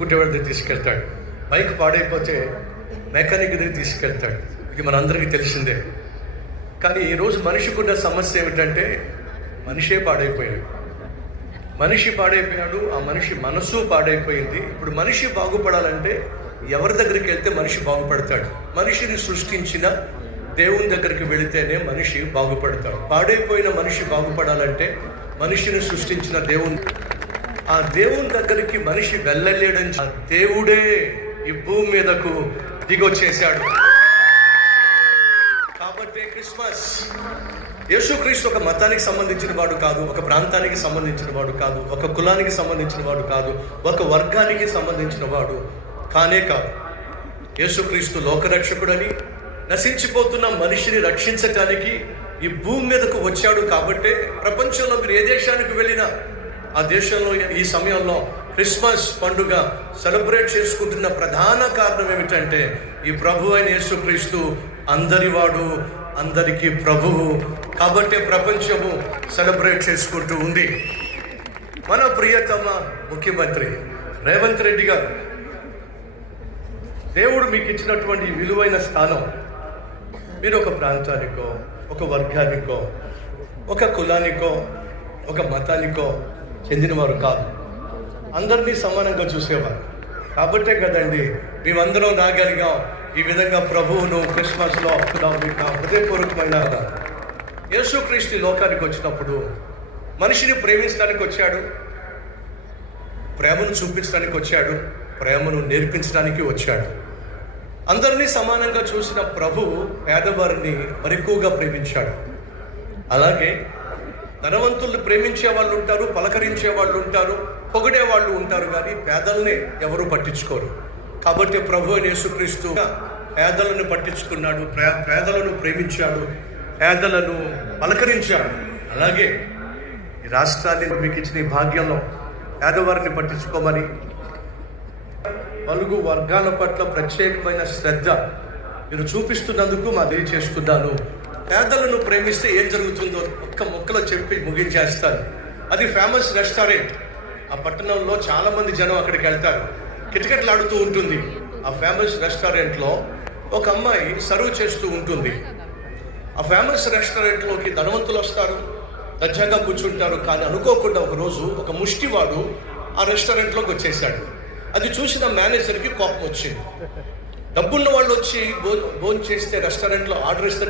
గుడ్డెవాడి దగ్గర తీసుకెళ్తాడు. బైక్ పాడైపోతే మెకానిక్ దగ్గర తీసుకెళ్తాడు. ఇది మనందరికీ తెలిసిందే. కానీ ఈరోజు మనిషికున్న సమస్య ఏమిటంటే మనిషే పాడైపోయాడు. మనిషి పాడైపోయాడు, ఆ మనిషి మనసు పాడైపోయింది. ఇప్పుడు మనిషి బాగుపడాలంటే ఎవరి దగ్గరికి వెళ్తే మనిషి బాగుపడతాడు? మనిషిని సృష్టించిన దేవుని దగ్గరికి వెళితేనే మనిషి బాగుపడతాడు. పాడైపోయిన మనిషి బాగుపడాలంటే మనిషిని సృష్టించిన ఆ దేవుని దగ్గరికి మనిషి వెళ్ళలేడని ఆ దేవుడే ఈ భూమి మీదకు దిగొచ్చేశాడు. కాబట్టి క్రిస్మస్, యేసుక్రీస్తు ఒక మతానికి సంబంధించిన వాడు కాదు, ఒక ప్రాంతానికి సంబంధించిన వాడు కాదు, ఒక కులానికి సంబంధించిన వాడు కాదు, ఒక వర్గానికి సంబంధించిన వాడు కానే కాదు. యేసుక్రీస్తు లోకరక్షకుడని, నశించిపోతున్న మనిషిని రక్షించటానికి ఈ భూమి మీదకు వచ్చాడు. కాబట్టే ప్రపంచంలో మీరు ఏ దేశానికి వెళ్ళినా ఆ దేశంలో ఈ సమయంలో క్రిస్మస్ పండుగ సెలబ్రేట్ చేసుకుంటున్న ప్రధాన కారణం ఏమిటంటే ఈ ప్రభు అయిన యేసుక్రీస్తు అందరివాడు, అందరికీ ప్రభువు. కాబట్టే ప్రపంచము సెలబ్రేట్ చేసుకుంటూ ఉంది. మన ప్రియతమ ముఖ్యమంత్రి రేవంత్ రెడ్డి గారు, దేవుడు మీకు ఇచ్చినటువంటి విలువైన స్థానం, మీరు ఒక ప్రాంతానికో, ఒక వర్గానికో, ఒక కులానికో, ఒక మతానికో చెందినవారు కాదు, అందరినీ సమానంగా చూసేవారు. కాబట్టే కదండి మేమందరం రాగలిగాం. ఈ విధంగా ప్రభువును క్రిస్మస్లో హృదయపూర్వకమైన యేసుక్రీస్తు లోకానికి వచ్చినప్పుడు మనిషిని ప్రేమించడానికి వచ్చాడు, ప్రేమను చూపించడానికి వచ్చాడు, ప్రేమను నేర్పించడానికి వచ్చాడు. అందరినీ సమానంగా చూసిన ప్రభువు పేదవారిని మరెక్కువగా ప్రేమించాడు. అలాగే ధనవంతుల్ని ప్రేమించే వాళ్ళు ఉంటారు, పలకరించే వాళ్ళు ఉంటారు, పొగిడే వాళ్ళు ఉంటారు, కానీ పేదల్ని ఎవరు పట్టించుకోరు. కాబట్టి ప్రభు యేసుక్రీస్తు పేదలను పట్టించుకున్నాడు, పేదలను ప్రేమించాడు, పేదలను పలకరించాడు. అలాగే ఈ రాష్ట్రాన్ని మీకు ఇచ్చిన ఈ భాగ్యంలో పేదవారిని పట్టించుకోమని, పలుగు వర్గాల పట్ల ప్రత్యేకమైన శ్రద్ధ మీరు చూపిస్తున్నందుకు మా తెలియచేస్తున్నాను. పేదలను ప్రేమిస్తే ఏం జరుగుతుందో ఒక్క ముక్కలో చెప్పి ముగించేస్తాను. అది ఫేమస్ రెస్టారెంట్. ఆ పట్టణంలో చాలా మంది జనం అక్కడికి వెళ్తారు, కిటకిటలాడుతూ ఉంటుంది. ఆ ఫేమస్ రెస్టారెంట్లో ఒక అమ్మాయి సర్వ్ చేస్తూ ఉంటుంది. ఆ ఫేమస్ రెస్టారెంట్లోకి ధనవంతులు వస్తారు, దర్జాగా కూర్చుంటారు. కానీ అనుకోకుండా ఒకరోజు ఒక ముష్టివాడు ఆ రెస్టారెంట్లోకి వచ్చేసాడు. అది చూసిన మేనేజర్కి కోపం వచ్చింది. డబ్బున్న వాళ్ళు వచ్చి భోజనం చేస్తే రెస్టారెంట్లో ఆర్డర్ ఇస్తారు.